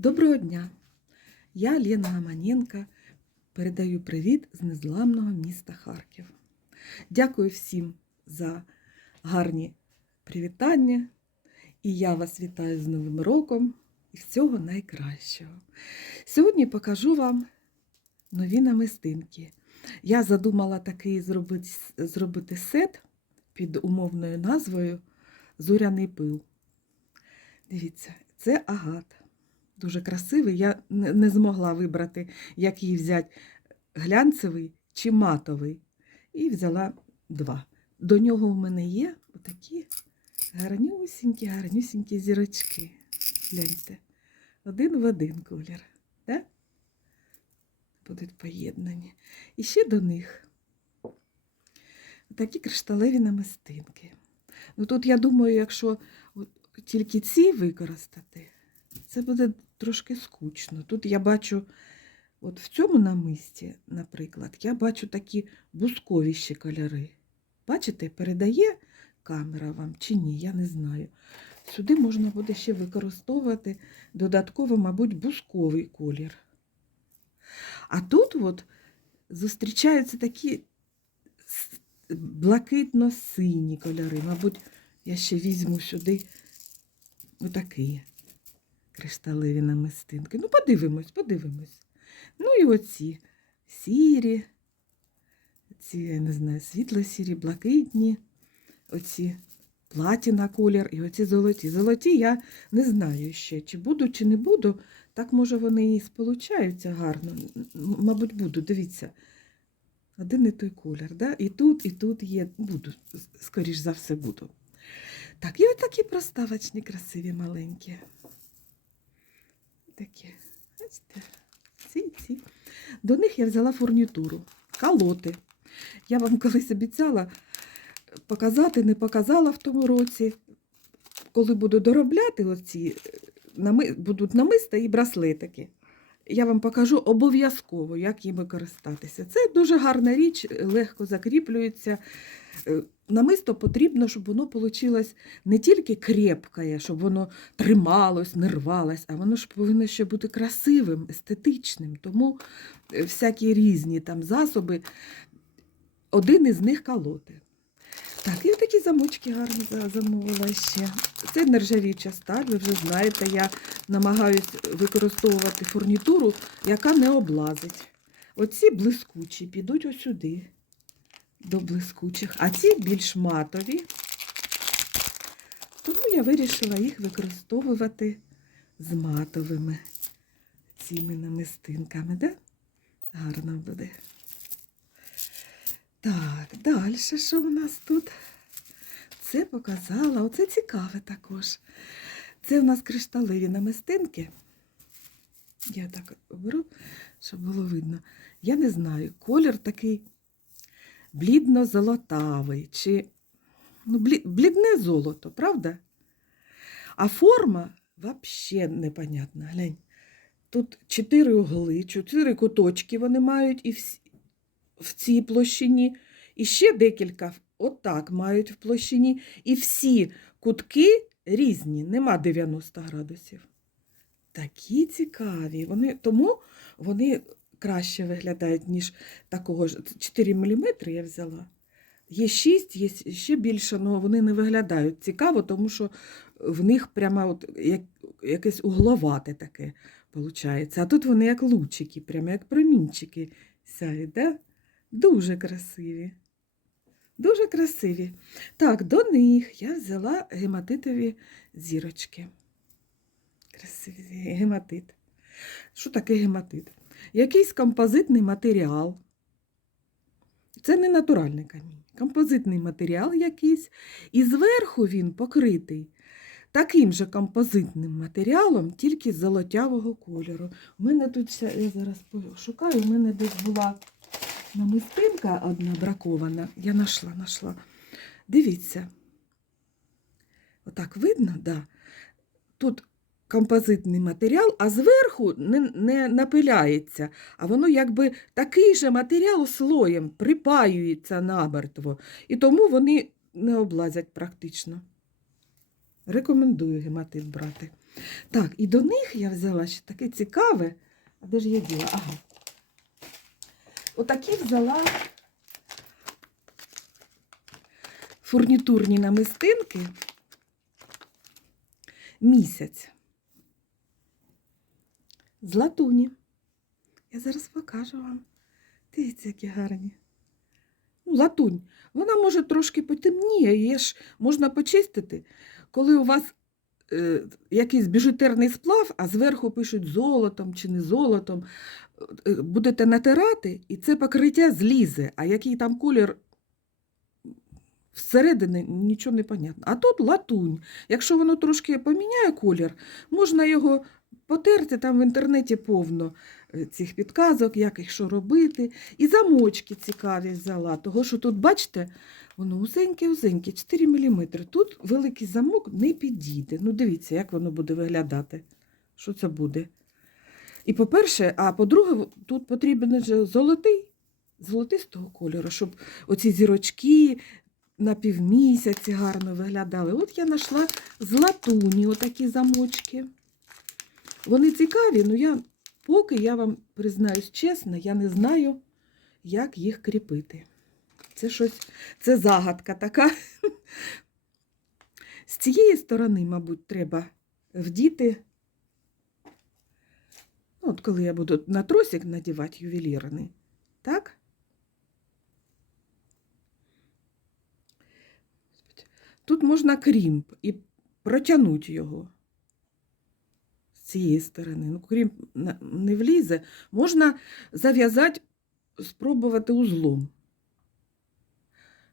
Доброго дня! Я Лена Гаманенко. Передаю привіт з незламного міста Харків. Дякую всім за гарні привітання. І я вас вітаю з Новим роком і всього найкращого. Сьогодні покажу вам нові намистинки. Я задумала такий зробити, зробити сет під умовною назвою Зоряний пил. Дивіться, це агат. Дуже красивий. Я не змогла вибрати, як її взяти глянцевий чи матовий. І взяла два. До нього в мене є отакі гарнюсінькі, гарнюсінькі зірочки. Гляньте. Один в один колір. Да? Будуть поєднані. І ще до них такі кришталеві намистинки. Ну тут, я думаю, якщо тільки ці використати, це буде трошки скучно. Тут я бачу, от в цьому намисті, наприклад, я бачу такі бусковіші кольори. Бачите, передає камера вам чи ні, я не знаю. Сюди можна буде ще використовувати додатково, мабуть, бусковий колір. А тут от зустрічаються такі блакитно-сині кольори. Мабуть, я ще візьму сюди отакі кришталеві намистинки. Ну, подивимось, подивимось. Ну і оці сірі, ці, я не знаю, світло-сірі, блакитні, оці платіна колір і оці золоті. Золоті я не знаю ще, чи буду, чи не буду. Так, може, вони і сполучаються гарно. Мабуть, буду, дивіться. Один і той колір, да? і тут, і тут є. Буду, скоріш за все, буду. Так, і отакі проставочні, красиві, маленькі. Такі. Бачите? Ці, ці. До них я взяла фурнітуру, колоти. Я вам колись обіцяла показати, не показала в тому році. Коли буду доробляти оці, е, будуть намиста і браслетики. Я вам покажу обов'язково, як їми користатися. Це дуже гарна річ, легко закріплюється. Е, Намисто потрібно, щоб воно вийшло не тільки крепке, щоб воно трималось, не рвалось, а воно ж повинно ще бути красивим, естетичним. Тому е, всякі різні там засоби, один із них колоти. Так, і такі замочки гарні замовила ще. Це нержавіча сталь, ви вже знаєте, я намагаюсь використовувати фурнітуру, яка не облазить. Оці блискучі підуть ось до блискучих, а ці більш матові. Тому я вирішила їх використовувати з матовими цими намистинками, да? Гарно буде. Так, далі що у нас тут? Це показала, оце цікаве також. Це у нас кришталеві намистинки. Я так беру, щоб було видно. Я не знаю, колір такий блідно-золотавий, чи ну, блідне золото, правда? А форма взагалі непонятна. Глянь. Тут чотири угли, чотири куточки вони мають і всі, в цій площині, і ще декілька отак мають в площині. І всі кутки різні, нема 90 градусів. Такі цікаві. Вони, тому вони краще виглядають, ніж такого ж. 4 мм я взяла. Є 6, є ще більше, але вони не виглядають цікаво, тому що в них прямо от як, якесь угловате таке виходить. А тут вони як лучики, прямо як промінчики сяють. Да? Дуже красиві. Дуже красиві. Так, до них я взяла гематитові зірочки. Красиві гематит. Що таке гематит? Якийсь композитний матеріал. Це не натуральний камінь. Композитний матеріал якийсь, і зверху він покритий таким же композитним матеріалом, тільки золотявого кольору. У мене тут я зараз пошукаю, у мене десь була намистинка одна бракована. Я знайшла, знайшла. Дивіться. Отак видно, да. Тут композитний матеріал, а зверху не, не напиляється, а воно якби такий же матеріал слоєм припаюється намертво. І тому вони не облазять практично. Рекомендую гематит брати. Так, і до них я взяла ще таке цікаве. А де ж я діла? Ага. Отакі взяла фурнітурні намистинки місяць. З латуні. Я зараз покажу вам. Дивіться, які гарні. Ну, латунь. Вона може трошки потемніє, її ж можна почистити. Коли у вас е, якийсь біжутерний сплав, а зверху пишуть золотом чи не золотом, будете натирати, і це покриття злізе, а який там колір всередині нічого не понятно. А тут латунь. Якщо воно трошки поміняє колір, можна його потерти, там в інтернеті повно е, цих підказок, як їх що робити. І замочки цікаві взяла, того що тут, бачите, воно узеньке-узеньке, 4 мм. Тут великий замок не підійде. Ну, дивіться, як воно буде виглядати. Що це буде? І по-перше, а по-друге, тут потрібен золотий, золотистого кольору, щоб оці зірочки на півмісяці гарно виглядали. От я знайшла з латуні отакі замочки. Вони цікаві, але я поки я вам признаюсь чесно, я не знаю, як їх кріпити. Це щось, це загадка така. З цієї сторони, мабуть, треба вдіти. От коли я буду на тросик надівати ювелірний, так? Тут можна крімп і протягнути його з цієї сторони. Ну, крімп не влізе. Можна зав'язати, спробувати узлом.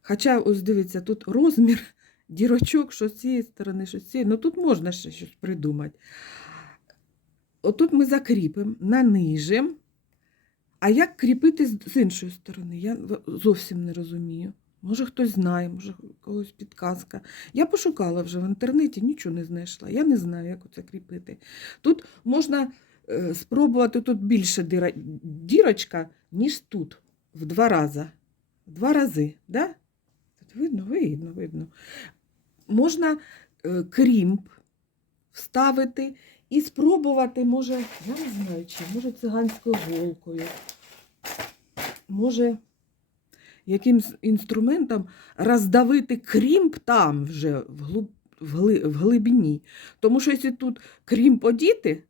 Хоча, ось дивіться, тут розмір дірочок, що з цієї сторони, що з цієї. Ну тут можна ще щось придумати. Отут ми закріпимо, нанижимо. А як кріпити з іншої сторони? Я зовсім не розумію. Може, хтось знає, може, когось підказка. Я пошукала вже в інтернеті, нічого не знайшла. Я не знаю, як це кріпити. Тут можна е, спробувати тут більше дірочка, ніж тут, в два рази. В два рази, да? Тут видно, видно, видно. Можна е, крімп вставити і спробувати, може, я не знаю, чи, може циганською голкою, може якимсь інструментом роздавити крімп там вже в, глибині. Тому що якщо тут крімп одіти,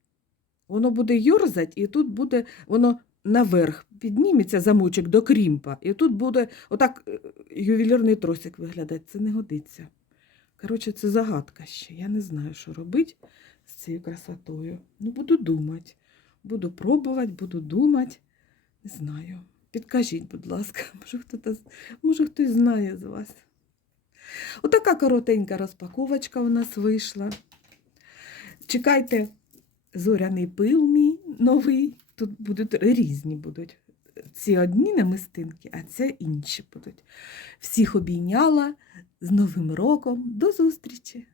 воно буде йорзати, і тут буде воно наверх підніметься замочок до крімпа, і тут буде отак е, ювелірний тросик виглядати. Це не годиться. Коротше, це загадка ще. Я не знаю, що робити з цією красотою. Ну, буду думати. Буду пробувати, буду думати. Не знаю. Підкажіть, будь ласка, може хтось, може хтось знає з вас. Отака коротенька розпаковочка у нас вийшла. Чекайте зоряний пил мій новий. Тут будуть різні будуть. Ці одні намистинки, а це інші будуть. Всіх обійняла з Новим роком. До зустрічі!